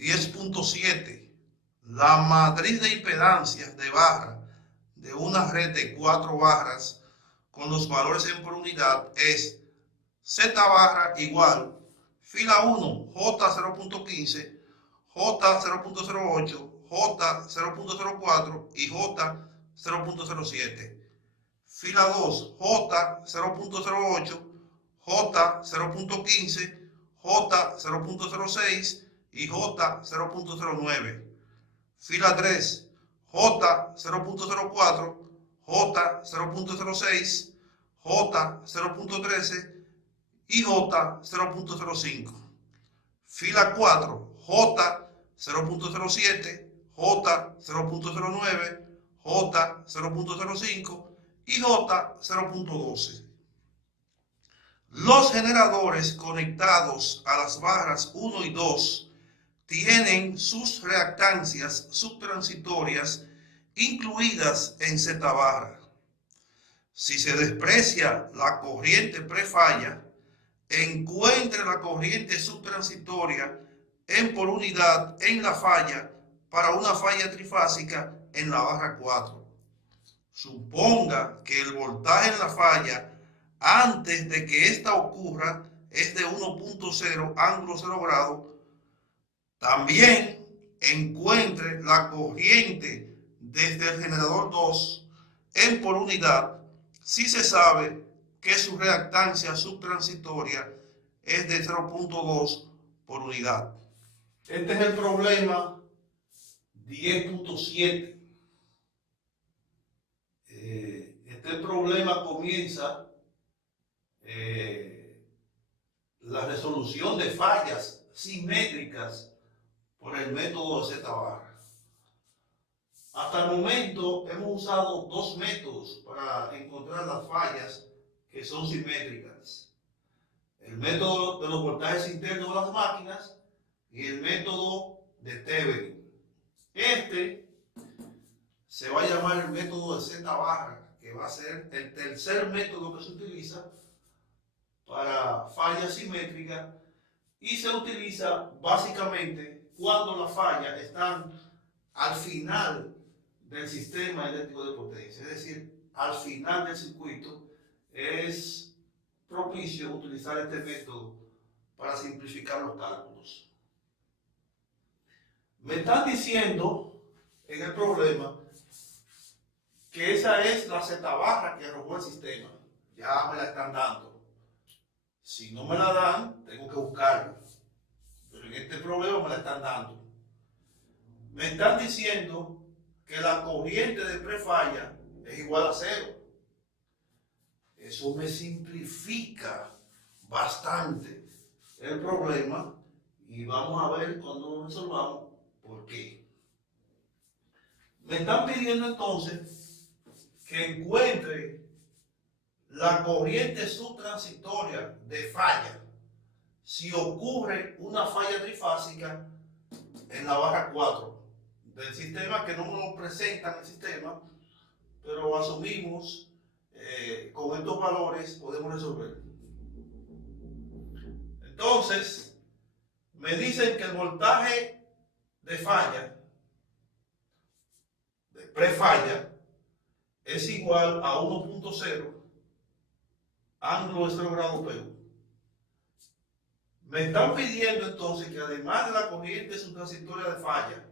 10.7. La matriz de impedancias de barra de una red de 4 barras con los valores en por unidad es Z barra igual fila 1 J 0.15, J 0.08, J 0.04 y J 0.07. Fila 2 J 0.08, J 0.15, J 0.06 y J 0.09. Fila 3 J 0.04, J 0.06, J 0.13 y J 0.05. Fila 4 J 0.07, J 0.09, J 0.05 y J 0.12. Los generadores conectados a las barras 1 y 2 tienen sus reactancias subtransitorias incluidas en Z barra. Si se desprecia la corriente prefalla, encuentre la corriente subtransitoria en por unidad en la falla para una falla trifásica en la barra 4. Suponga que el voltaje en la falla antes de que ésta ocurra es de 1.0 ángulo 0 grado. También encuentre la corriente desde el generador 2 en por unidad si se sabe que su reactancia subtransitoria es de 0.2 por unidad. Este es el problema 10.7. Este problema comienza la resolución de fallas simétricas por el método de Z barra. Hasta el momento hemos usado dos métodos para encontrar las fallas que son simétricas. El método de los voltajes internos de las máquinas y el método de Thevenin. Este se va a llamar el método de Z barra, que va a ser el tercer método que se utiliza para fallas simétricas y se utiliza básicamente cuando las fallas están al final del sistema eléctrico de potencia, es decir, al final del circuito. Es propicio utilizar este método para simplificar los cálculos. Me están diciendo en el problema que esa es la Z barra que arrojó el sistema. Ya me la están dando. Si no me la dan, tengo que buscarla. Pero en este problema me la están dando. Me están diciendo que la corriente de prefalla es igual a 0. Eso me simplifica bastante el problema y vamos a ver cuando lo resolvamos por qué. Me están pidiendo entonces que encuentre la corriente subtransitoria de falla si ocurre una falla trifásica en la barra 4 del sistema, que no nos presenta en el sistema, pero asumimos con estos valores podemos resolver. Entonces, me dicen que el voltaje de falla, de prefalla, es igual a 1.0 ángulo de 0 grado PU. Me están pidiendo entonces que además de la corriente subtransitoria de falla,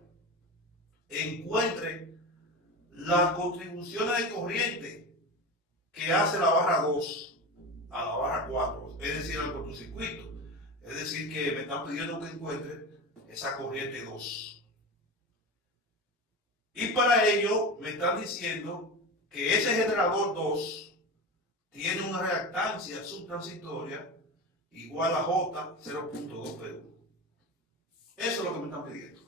encuentre las contribuciones de corriente que hace la barra 2 a la barra 4, es decir, al cortocircuito. Es decir, que me están pidiendo que encuentre esa corriente 2. Y para ello me están diciendo que ese generador 2 tiene una reactancia subtransitoria igual a J 0.2 PU. Eso es lo que me están pidiendo.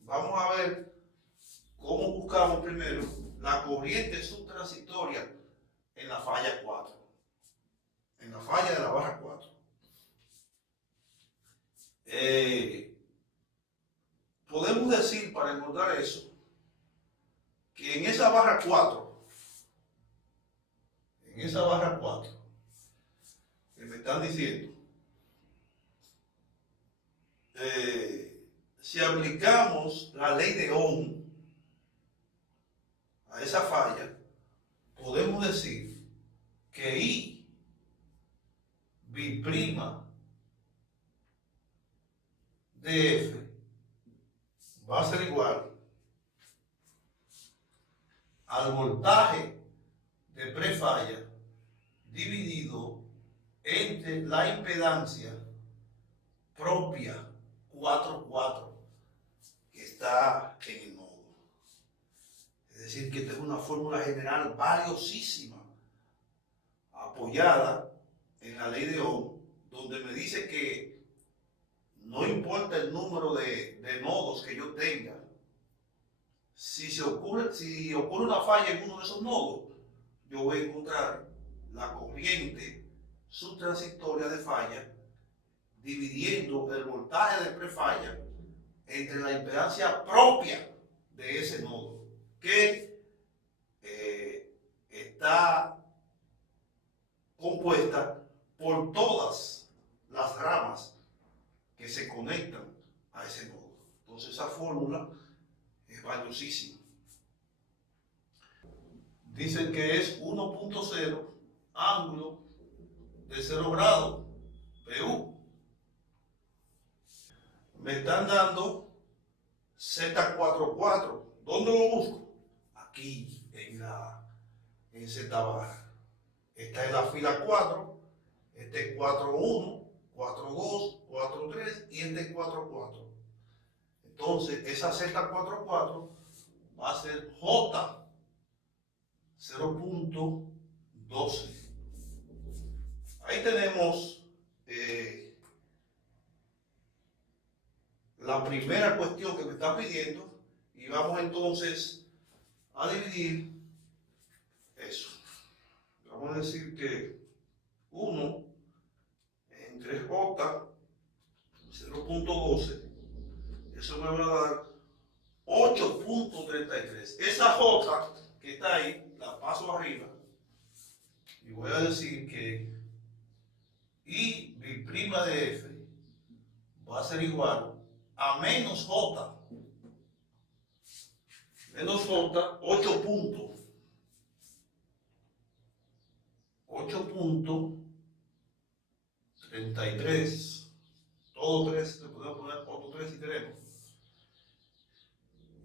Vamos a ver cómo buscamos primero la corriente subtransitoria en la falla 4. En la falla de la barra 4. Podemos decir, para encontrar eso, que en esa barra 4, que me están diciendo, si aplicamos la ley de Ohm a esa falla, podemos decir que I B' de F va a ser igual al voltaje de prefalla dividido entre la impedancia propia 4,4 que está en el nodo. Es decir, que esta es una fórmula general valiosísima, apoyada en la ley de Ohm, donde me dice que no importa el número de nodos que yo tenga, si ocurre una falla en uno de esos nodos, yo voy a encontrar la corriente subtransitoria de falla dividiendo el voltaje de prefalla entre la impedancia propia de ese nodo, que está compuesta por todas las ramas que se conectan a ese nodo. Entonces esa fórmula es valiosísima. Dicen que es 1.0 ángulo de 0 grados, PU. Me están dando Z44. ¿Dónde lo busco? Aquí, en Z barra. Esta es la fila 4, este es 4.1, 4.2, 4.3 y este es 4.4. Entonces, esa Z44 va a ser J 0.12. Ahí tenemos la primera cuestión que me está pidiendo y vamos entonces a dividir eso. Vamos a decir que 1 entre J 0.12, eso me va a dar 8.33. Esa J que está ahí, la paso arriba y voy a decir que I B' de F va a ser igual a menos J. Menos J, 8.33. Todo 3, le podemos poner otro 3 si queremos.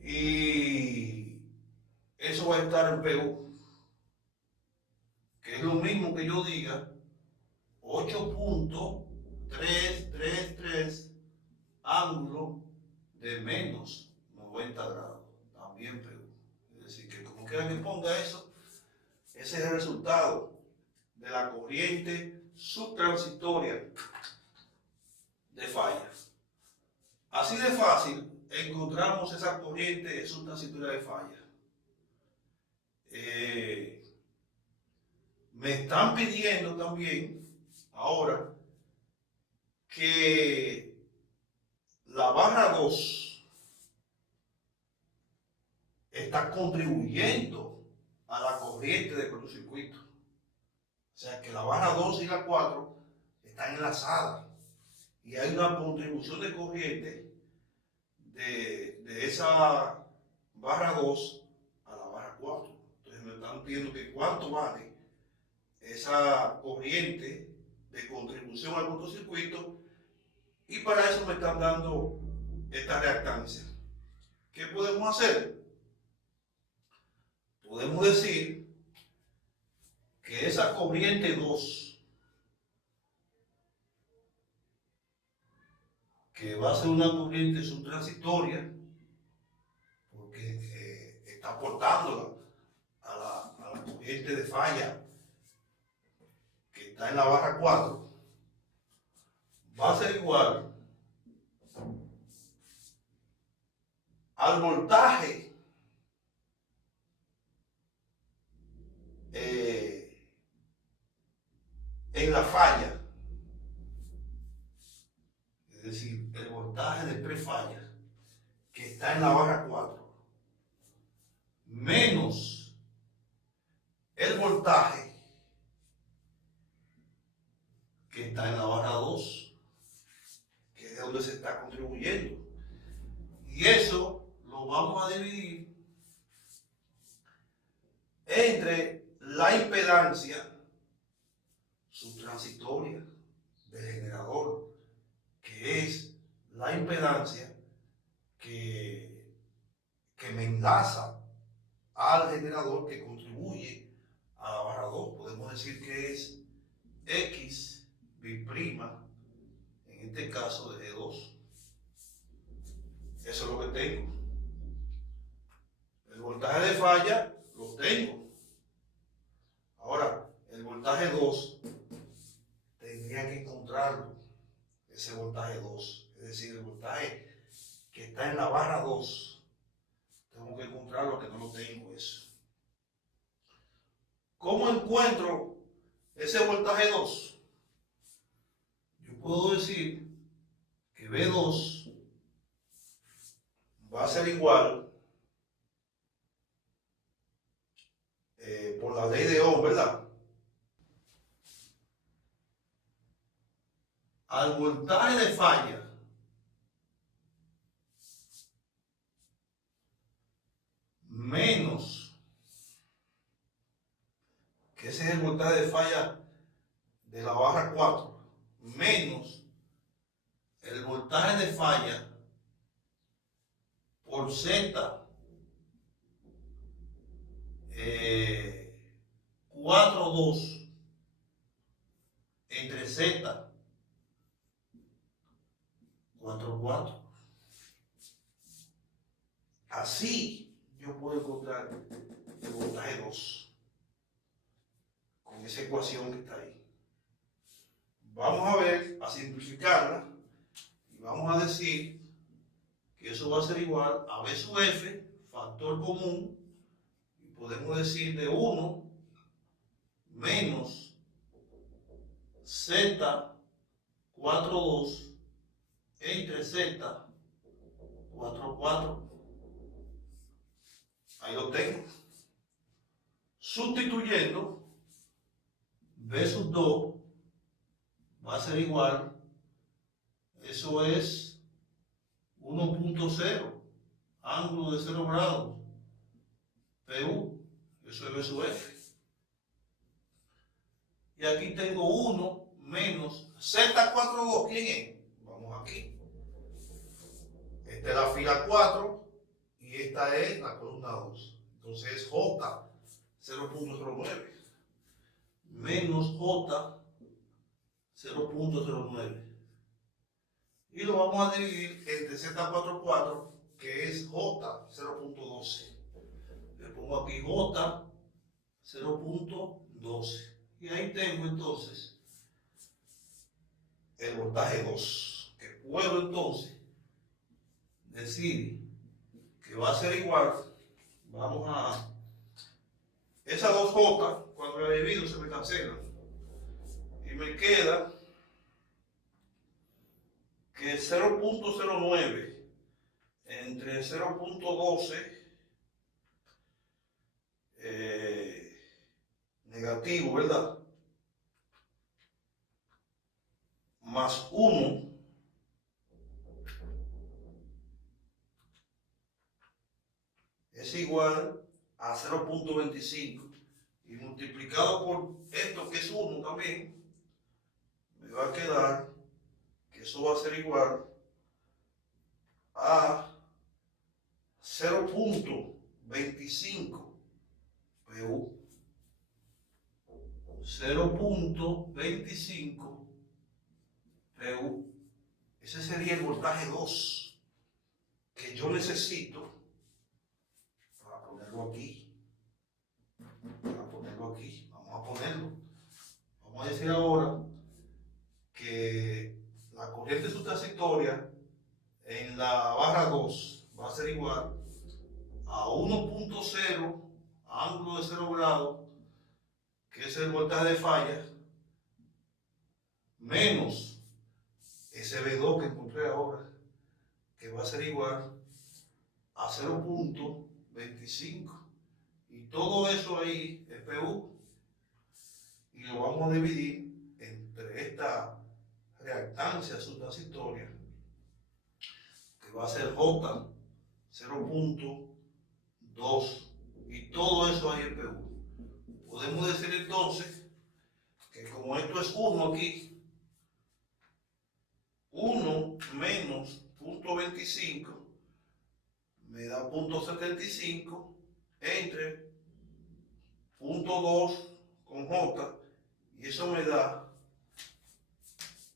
Y eso va a estar en PU, que es lo mismo que yo diga 8.333 ángulo de menos 90 grados, también PU. Es decir, que como quiera que ponga eso, ese es el resultado de la corriente subtransitoria de fallas. Así de fácil encontramos esa corriente subtransitoria de falla. Me están pidiendo también ahora que la barra 2 está contribuyendo a la corriente de cortocircuito. O sea que la barra 2 y la 4 están enlazadas y hay una contribución de corriente de esa barra 2 a la barra 4. Entonces me están pidiendo que cuánto vale esa corriente de contribución al cortocircuito y para eso me están dando esta reactancia. ¿Qué podemos hacer? Podemos decir que esa corriente 2, que va a ser una corriente subtransitoria, porque está aportándola a la corriente de falla que está en la barra 4, va a ser igual al voltaje en la falla, es decir, el voltaje de prefalla que está en la barra 4, menos el voltaje que está en la barra 2, que es de donde se está contribuyendo. Y eso lo vamos a dividir entre la impedancia subtransitoria del generador, que es la impedancia que me enlaza al generador, que contribuye a la barra 2. Podemos decir que es X B', en este caso de E2. Eso es lo que tengo. El voltaje de falla lo tengo. Ahora, el voltaje 2 tendría que encontrarlo, ese voltaje 2. Es decir, el voltaje que está en la barra 2, tengo que encontrarlo, que no lo tengo eso. ¿Cómo encuentro ese voltaje 2? Yo puedo decir que V2 va a ser igual, por la ley de Ohm, ¿verdad?, al voltaje de falla menos, que ese es el voltaje de falla de la barra 4, menos el voltaje de falla por Z 4,2 entre Z 4,4. Así yo puedo encontrar el voltaje 2 con esa ecuación que está ahí. Vamos a ver, a simplificarla, y vamos a decir que eso va a ser igual a B sub F, factor común, y podemos decir de 1 menos Z 4,2 entre Z 4,4. Ahí lo tengo. Sustituyendo, B sub 2 va a ser igual, eso es 1,0, ángulo de 0 grados, PU, eso es B sub F. Y aquí tengo 1 menos Z42, ¿quién es? Vamos aquí. Esta es la fila 4 y esta es la columna 2. Entonces es J 0,09 menos J 0,09. Y lo vamos a dividir entre Z44, que es J 0,12. Le pongo aquí J 0,12. Y ahí tengo entonces el voltaje 2, que puedo entonces decir que va a ser igual. Vamos a... Esas dos J, cuando la divido, se me cancelan. Y me queda que 0,09 entre 0,12 negativo, ¿verdad?, más 1 es igual a 0,25, y multiplicado por esto, que es 1 también, me va a quedar que eso va a ser igual a 0,25 PU. 0,25 PU. Ese sería el voltaje 2 que yo necesito para ponerlo aquí. Vamos a ponerlo. Vamos a decir ahora que la corriente subtransitoria en la barra 2 va a ser igual a 1,0, ángulo de 0 grados, que es el voltaje de falla, menos ese V2 que encontré ahora, que va a ser igual a 0,25. Y todo eso ahí es PU. Y lo vamos a dividir entre esta reactancia subtransitoria, que va a ser J 0.2 y todo eso ahí es PU. Podemos decir entonces que como esto es 1 aquí, 1 menos 0.25 me da 0.75 entre 0.2 con J, y eso me da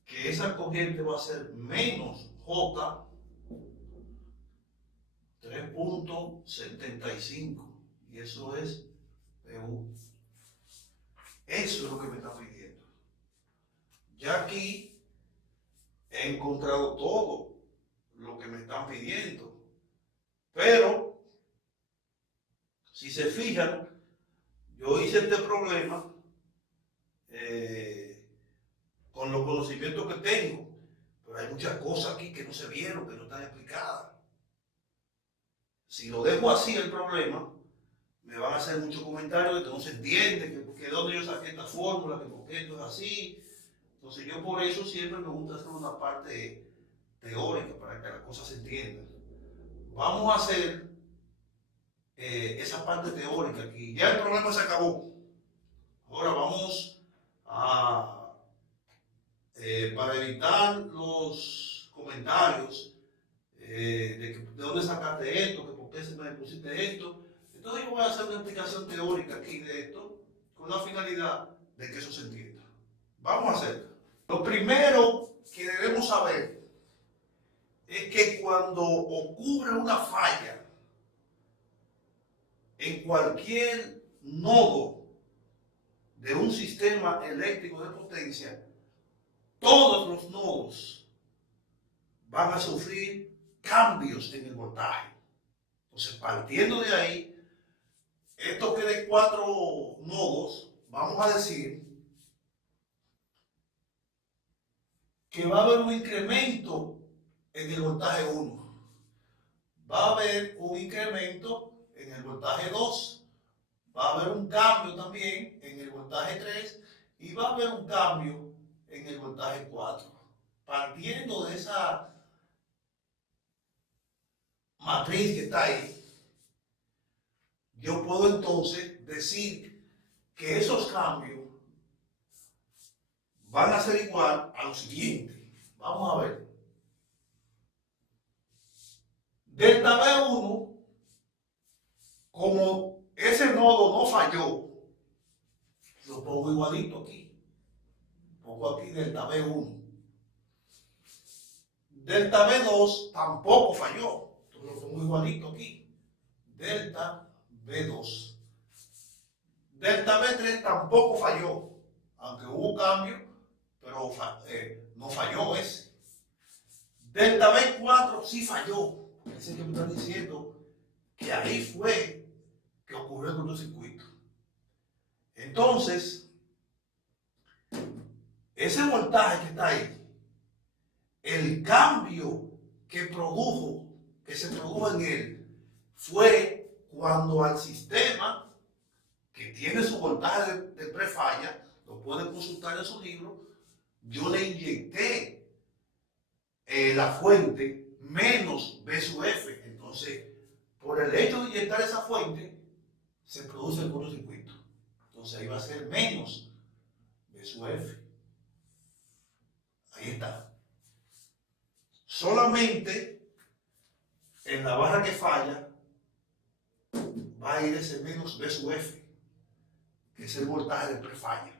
que esa corriente va a ser menos J 3.75, y eso es PU. Eso es lo que me está pidiendo. Ya aquí he encontrado todo lo que me están pidiendo, pero si se fijan, yo hice este problema con los conocimientos que tengo, pero hay muchas cosas aquí que no se vieron, que no están explicadas. Si lo dejo así el problema, me van a hacer muchos comentarios de que no se entiende, que de dónde yo saqué esta fórmula, que por qué esto es así. Entonces yo por eso siempre me gusta hacer una parte teórica para que las cosas se entiendan. Vamos a hacer esa parte teórica aquí. Ya el problema se acabó. Ahora vamos a, para evitar los comentarios de dónde sacaste esto, que por qué se me pusiste esto. Entonces yo voy a hacer una explicación teórica aquí de esto con la finalidad de que eso se entienda. Vamos a hacerlo. Lo primero que debemos saber es que cuando ocurre una falla en cualquier nodo de un sistema eléctrico de potencia, todos los nodos van a sufrir cambios en el voltaje. Entonces, partiendo de ahí, esto que de 4 nodos, vamos a decir que va a haber un incremento en el voltaje 1. Va a haber un incremento en el voltaje 2. Va a haber un cambio también en el voltaje 3 y va a haber un cambio en el voltaje 4. Partiendo de esa matriz que está ahí, yo puedo entonces decir que esos cambios van a ser igual a lo siguiente. Vamos a ver. Delta B1, como ese nodo no falló, lo pongo igualito aquí. Pongo aquí delta B1. Delta B2 tampoco falló, entonces lo pongo igualito aquí. Delta B2. Delta B3 tampoco falló, aunque hubo cambio, pero no falló ese. Delta B4 sí falló. Ese que me está diciendo que ahí fue que ocurrió el cortocircuito. Entonces, ese voltaje que está ahí, el cambio que se produjo en él, fue cuando al sistema que tiene su voltaje de prefalla, lo pueden consultar en su libro, yo le inyecté la fuente menos B sub F. Entonces, por el hecho de inyectar esa fuente, se produce el cortocircuito. Entonces ahí va a ser menos B sub F. Ahí está. Solamente en la barra que falla va a ir ese menos B sub F, que es el voltaje de prefalla.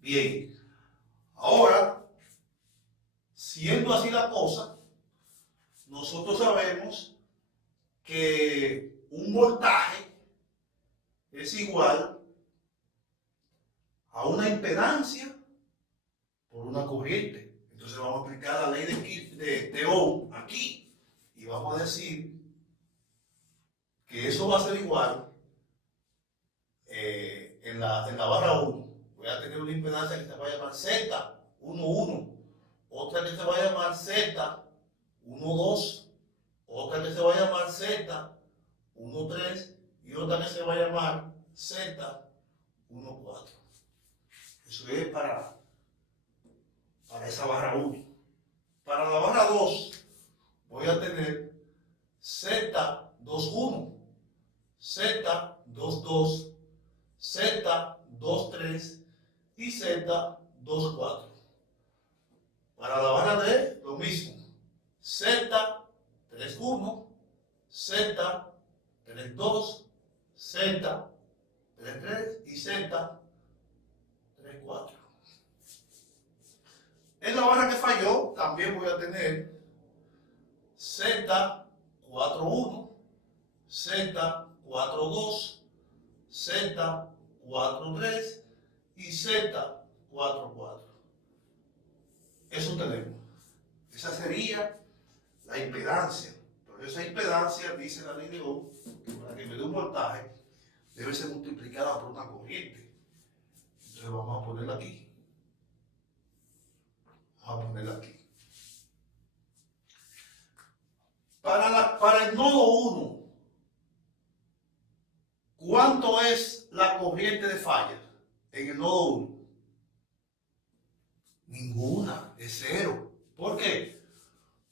Bien, ahora, siendo así la cosa, nosotros sabemos que un voltaje es igual a una impedancia por una corriente. Entonces vamos a aplicar la ley de Ohm aquí y vamos a decir que eso va a ser igual en la barra 1. Voy a tener una impedancia que se va a llamar Z11, otra que se va a llamar Z12, otra que se va a llamar Z13 y otra que se va a llamar Z14. Eso es para esa barra 1. Para la barra 2 voy a tener Z21, Z22, Z23 y Z24. Para la barra D, lo mismo. Z31, Z32, Z33 y Z34. En la barra que falló, también voy a tener Z41, Z42, Z43 y Z44. Eso tenemos. Esa sería la impedancia. Pero esa impedancia, dice la ley de Ohm, que para que me dé un voltaje, debe ser multiplicada por una corriente. Entonces vamos a ponerla aquí. Vamos a ponerla aquí. Para el nodo 1, ¿cuánto es la corriente de falla en el nodo 1? Ninguna, es cero. ¿Por qué?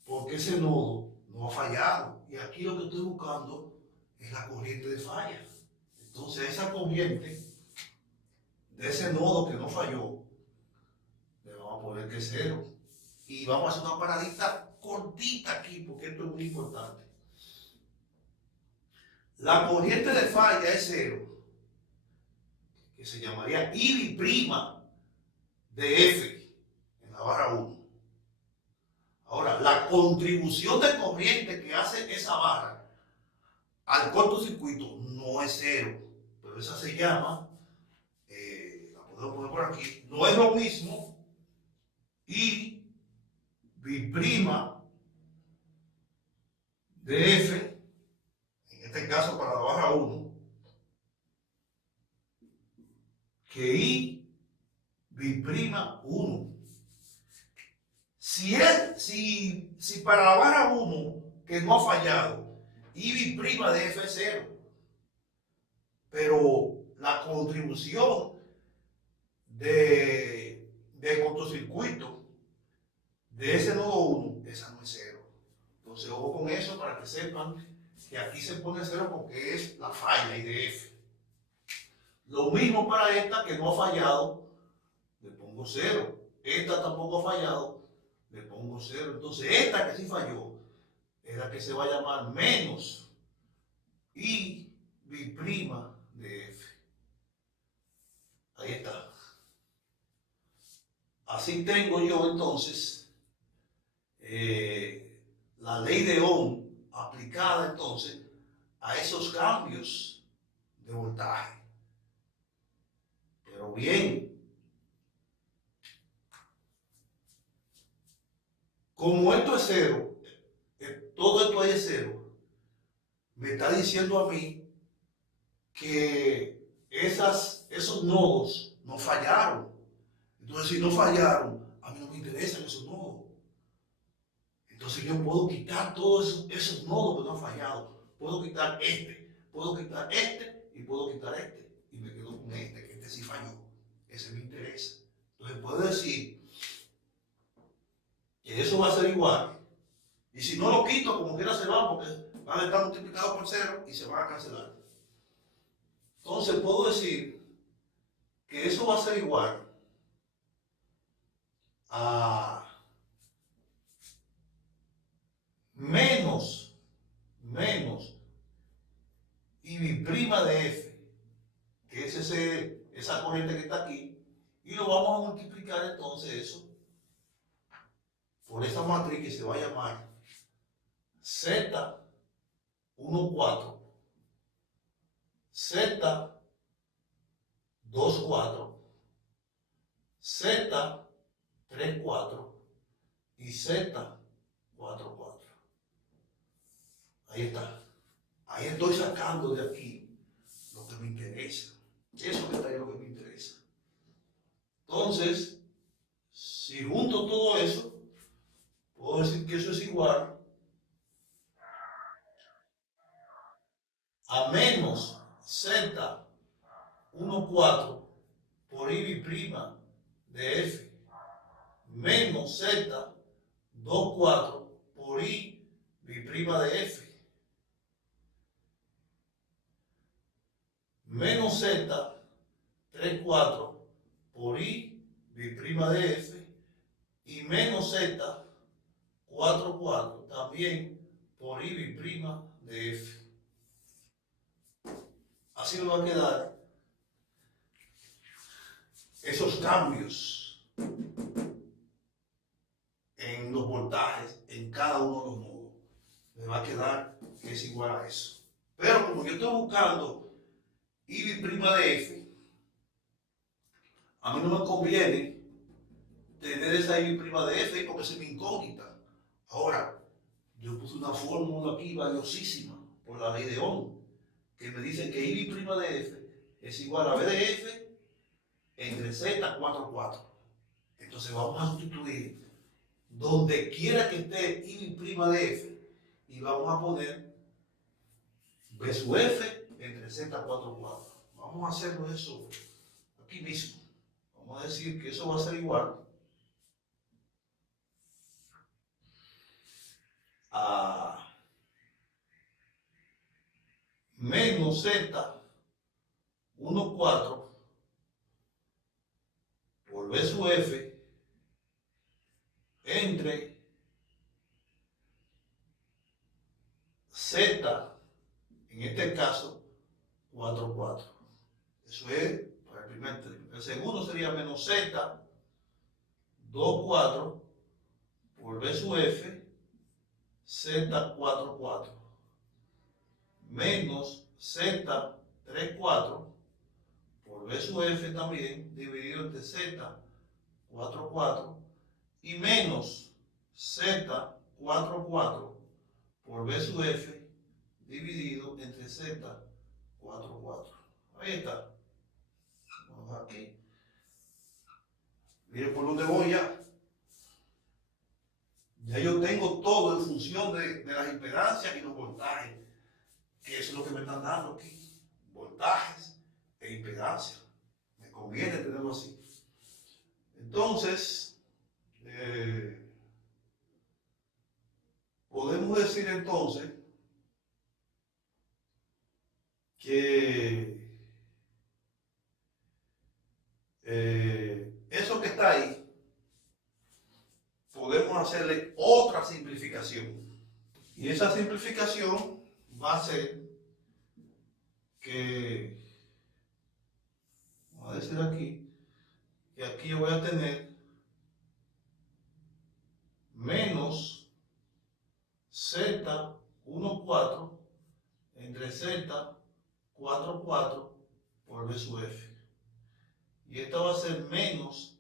Porque ese nodo no ha fallado. Y aquí lo que estoy buscando es la corriente de falla. Entonces esa corriente de ese nodo que no falló, le vamos a poner que es cero. Y vamos a hacer una paradita cortita aquí, porque esto es muy importante. La corriente de falla es cero, que se llamaría I' de F en la barra 1. Ahora, la contribución de corriente que hace esa barra al cortocircuito no es cero, pero esa se llama, la podemos poner por aquí, no es lo mismo I' de F, en este caso para la barra 1, que I'1. Si para la barra 1, que no ha fallado, I' de F es 0, pero la contribución de cortocircuito de ese nodo 1, esa no es 0. Entonces, ojo con eso para que sepan que aquí se pone 0 porque es la falla I de F. Lo mismo para esta que no ha fallado, le pongo 0. Esta tampoco ha fallado, le pongo 0. Entonces, esta que sí falló es la que se va a llamar menos I' de F. Ahí está. Así tengo yo entonces la ley de Ohm aplicada entonces a esos cambios de voltaje. Pero bien, como esto es 0, todo esto ahí es 0, me está diciendo a mí que esos nodos no fallaron. Entonces, si no fallaron, a mí no me interesan esos nodos. Entonces, yo puedo quitar todos esos nodos que no han fallado. Puedo quitar puedo quitar y puedo quitar y me quedo con que este sí falló. Ese me interesa. Entonces, puedo decir que eso va a ser igual. Y si no lo quito, como quiera se va, porque van a estar multiplicados por 0 y se van a cancelar. Entonces, puedo decir que eso va a ser igual a menos I' de F, que es esa corriente que está aquí, y lo vamos a multiplicar entonces eso por esa matriz que se va a llamar Z14, Z24, Z34 y Z44. Ahí está. Ahí estoy sacando de aquí lo que me interesa. Eso que está ahí es lo que me interesa. Entonces, si junto todo eso, puedo decir que eso es igual a menos Z14 por I' de F menos Z24 por I' de F menos Z 3,4 por I B' de F y menos Z 4,4 también por I B' de F. Así nos va a quedar esos cambios en los voltajes en cada uno de los nodos. Me va a quedar que es igual a eso. Pero como yo estoy buscando I B' de F, a mí no me conviene tener esa I B' de F porque es mi incógnita. Ahora, yo puse una fórmula aquí valiosísima por la ley de Ohm, que me dice que I B' de F es igual a B de F entre Z 4,4. Entonces vamos a sustituir donde quiera que esté I B' de F y vamos a poner B sub F entre Z 4,4. Vamos a hacerlo eso aquí mismo. Vamos a decir que eso va a ser igual a menos Z 1,4 por B sub F entre Z, en este caso, 4,4. Eso es para el primer término. El segundo sería menos Z 2,4 por B sub F Z 4,4 menos Z 3,4 por B sub F también dividido entre Z 4,4 y menos Z 4,4 por B sub F dividido entre Z 4,4. Ahí está. Vamos aquí. Miren por dónde voy ya. Ya yo tengo todo en función de las impedancias y los voltajes, que eso es lo que me están dando aquí. Voltajes e impedancias. Me conviene tenerlo así. Entonces, podemos decir entonces que eso que está ahí, podemos hacerle otra simplificación. Y esa simplificación va a ser que, vamos a decir aquí, que aquí yo voy a tener menos Z 1,4 entre Z 4,4 por B sub F. Y esta va a ser menos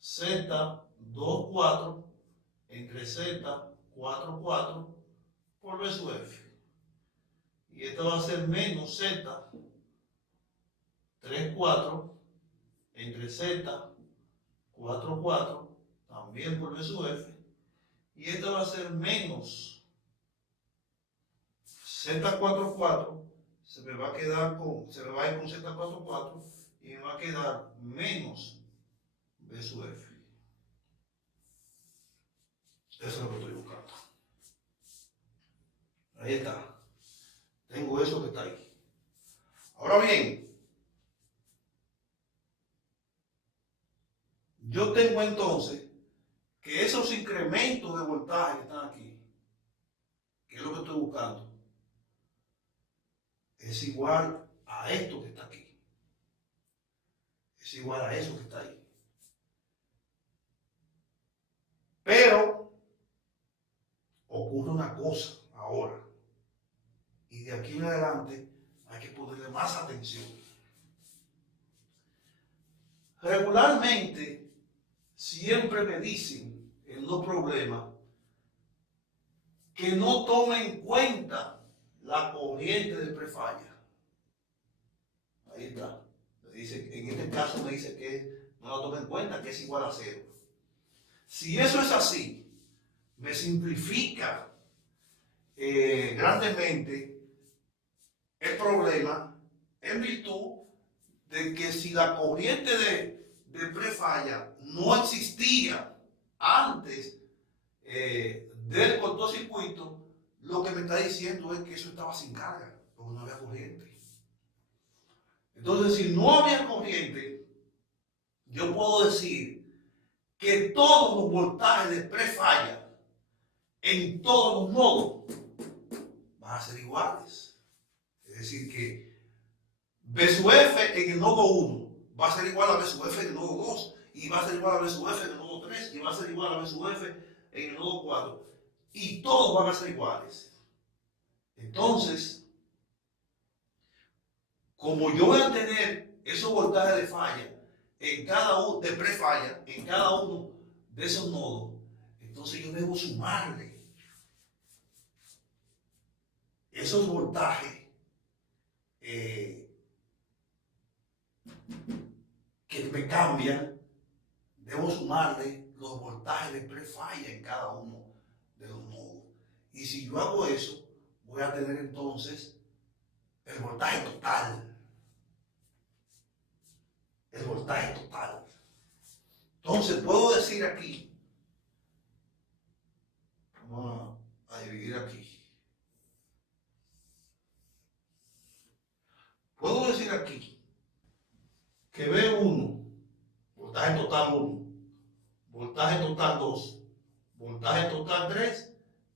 Z 2,4 entre Z 4,4 por B sub F. Y esta va a ser menos Z 3,4 entre Z 4,4 también por B sub F. Y esta va a ser menos Z 4,4 se me va a quedar con, se me va a ir con Z 4,4 y me va a quedar menos B sub F. Eso es lo que estoy buscando. Ahí está. Tengo eso que está ahí. Ahora bien, yo tengo entonces que esos incrementos de voltaje que están aquí, que es lo que estoy buscando, es igual a esto que está aquí. Es igual a eso que está ahí. Pero ocurre una cosa ahora. Y de aquí en adelante hay que ponerle más atención. Regularmente, siempre me dicen en los problemas que no tomen en cuenta la corriente de prefalla. Ahí está. Me dice, en este caso me dice que no la tomen en cuenta, que es igual a 0. Si eso es así, me simplifica grandemente el problema en virtud de que si la corriente de prefalla no existía antes del cortocircuito, lo que me está diciendo es que eso estaba sin carga, porque no había corriente. Entonces, si no había corriente, yo puedo decir que todos los voltajes de prefalla en todos los nodos van a ser iguales. Es decir, que B sub F en el nodo 1 va a ser igual a B sub F en el nodo 2, y va a ser igual a B sub F en el nodo 3, y va a ser igual a B sub F en el nodo 4. Y todos van a ser iguales. Entonces, como yo voy a tener esos voltajes de falla en cada uno, de prefalla, en cada uno de esos nodos, entonces yo debo sumarle esos voltajes que me cambian, debo sumarle los voltajes de prefalla en cada uno de los nodos. Y si yo hago eso, voy a tener entonces el voltaje total. El voltaje total. Entonces puedo decir aquí, vamos a dividir aquí. Puedo decir aquí que B1, voltaje total 1, voltaje total 2, voltaje total 3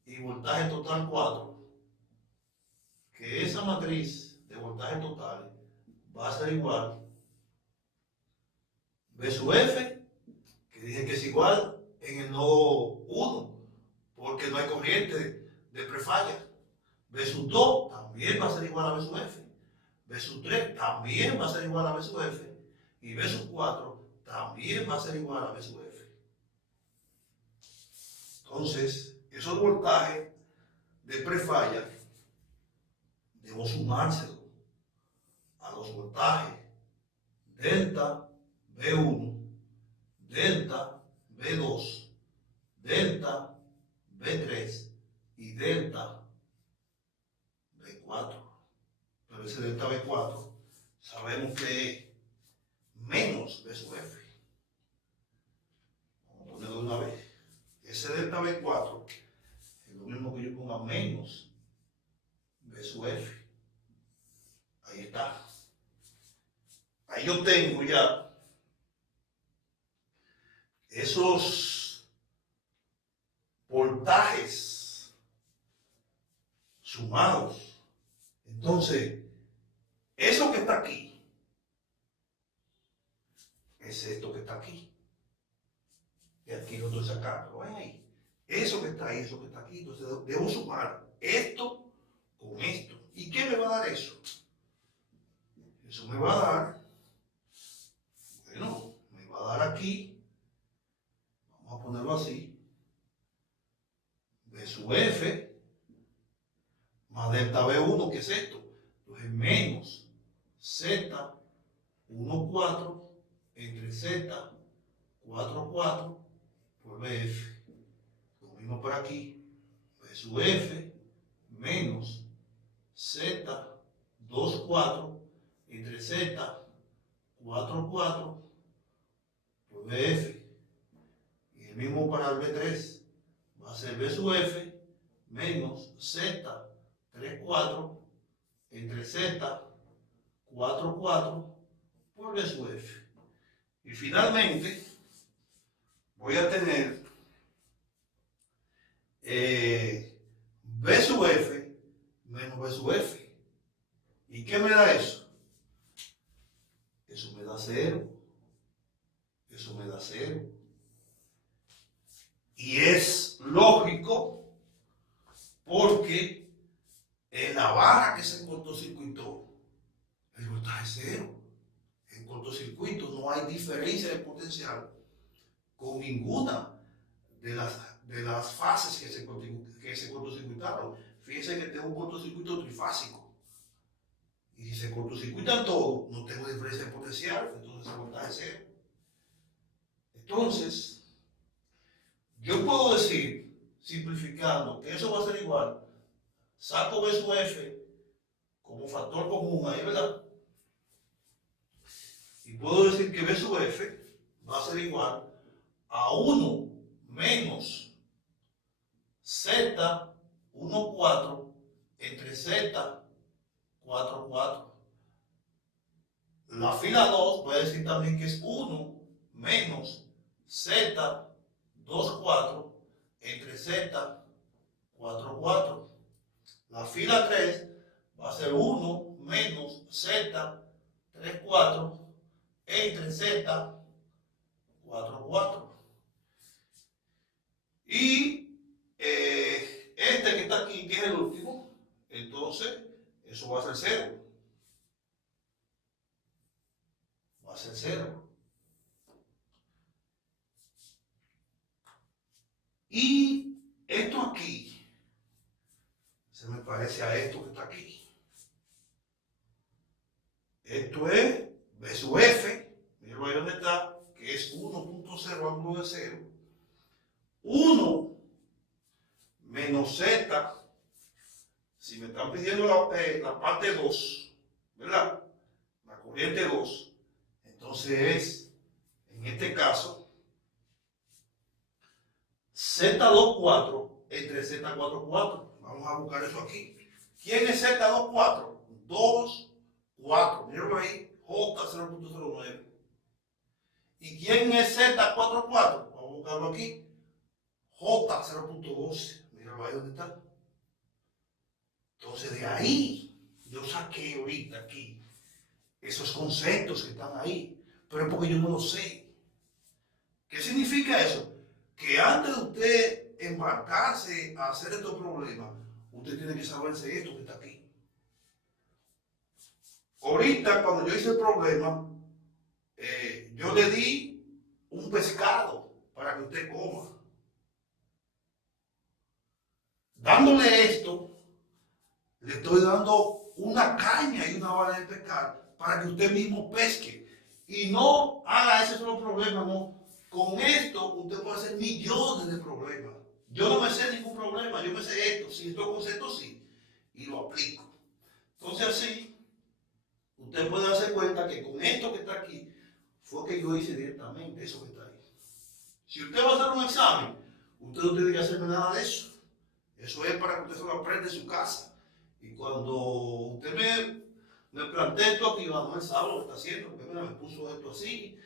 y voltaje total 4. Que esa matriz de voltaje total va a ser igual B sub F, que dije que es igual en el nodo 1, porque no hay corriente de prefalla. B sub 2 también va a ser igual a B sub F. B sub 3 también va a ser igual a B sub F. Y B sub 4 también va a ser igual a B sub F. Entonces, esos voltajes de prefalla debo sumárselos a los voltajes delta B1, delta B2, delta B3 y delta B4. Pero ese delta B4 sabemos que es menos B sub F. Vamos a ponerlo de una vez. Ese delta B4 es lo mismo que yo ponga menos B sub F. Ahí está. Ahí yo tengo ya esos voltajes sumados. Entonces, eso que está aquí es esto que está aquí. Y aquí lo estoy sacando. ¿Ven ahí? Eso que está ahí, eso que está aquí. Entonces, debo sumar esto con esto. ¿Y qué me va a dar eso? Eso me va a dar, bueno, me va a dar aquí, vamos a ponerlo así, B sub F más delta B1, ¿qué es esto? Entonces menos Z 1,4 entre Z 4,4 por BF. Lo mismo por aquí, B sub F menos Z 2,4 entre Z 4,4 por BF. Y el mismo para el B3 va a ser B sub F menos Z 3,4 entre Z 4,4 por B sub F. Y finalmente voy a tener B sub F menos B sub F. ¿Y qué me da eso? Eso me da 0. Eso me da 0. Y es lógico porque en la barra que se cortocircuitó, el voltaje es 0. En cortocircuito no hay diferencia de potencial con ninguna de las fases que se cortocircuitaron. Fíjense que tengo un cortocircuito trifásico. Y si se cortocircuitan todos, no tengo diferencia de potencial, entonces el voltaje es 0. Entonces, yo puedo decir, simplificando, que eso va a ser igual. Saco B sub F como factor común ahí, ¿verdad? Y puedo decir que B sub F va a ser igual a 1 menos Z 1,4 entre Z 4,4. La fila 2 puede decir también que es 1 menos Z 2, 4 entre Z 4, 4. La fila 3 va a ser 1 menos Z 3, 4 entre Z 4, 4. Y este que está aquí, que es el último, entonces eso va a ser 0. Va a ser 0. Y esto aquí se me parece a esto que está aquí. Esto es B sub F, mira ahí donde está, que es 1.0 ángulo de 0. 1 menos Z, si me están pidiendo la parte 2, ¿verdad? La corriente 2, entonces es, en este caso, Z24 entre Z44. Vamos a buscar eso aquí. ¿Quién es Z24? 2, 4. Mírenlo ahí, J0.09. ¿Y quién es Z44? Vamos a buscarlo aquí. J0.12. Mírenlo ahí donde está. Entonces de ahí yo saqué ahorita aquí esos conceptos que están ahí. Pero es porque yo no lo sé. ¿Qué significa eso? Que antes de usted embarcarse a hacer estos problemas, usted tiene que saberse esto que está aquí. Ahorita, cuando yo hice el problema, yo le di un pescado para que usted coma. Dándole esto, le estoy dando una caña y una vara de pescar para que usted mismo pesque. Y no haga ese solo problema, no. Con esto usted puede hacer millones de problemas. Yo no me sé ningún problema, yo me sé esto, si estos conceptos sí, y lo aplico. Entonces así, usted puede darse cuenta que con esto que está aquí, fue que yo hice directamente eso que está ahí. Si usted va a hacer un examen, usted no tiene que hacerme nada de eso. Eso es para que usted se lo aprenda en su casa. Y cuando usted me plantea esto aquí, Manuel sabe lo que está haciendo, porque mira, me puso esto así,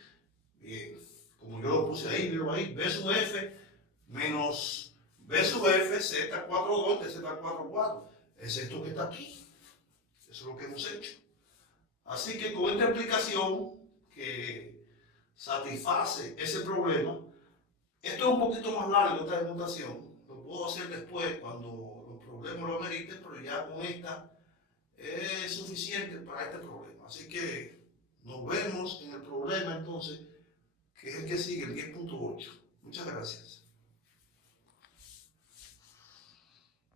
bien, como yo lo puse ahí, miro ahí, B sub F menos B sub F, Z42 de Z44. Es esto que está aquí. Eso es lo que hemos hecho. Así que con esta explicación que satisface ese problema, esto es un poquito más largo, esta demostración. Lo puedo hacer después cuando los problemas lo ameriten, pero ya con esta es suficiente para este problema. Así que nos vemos en el problema entonces, que es el que sigue, el 10.8. Muchas gracias.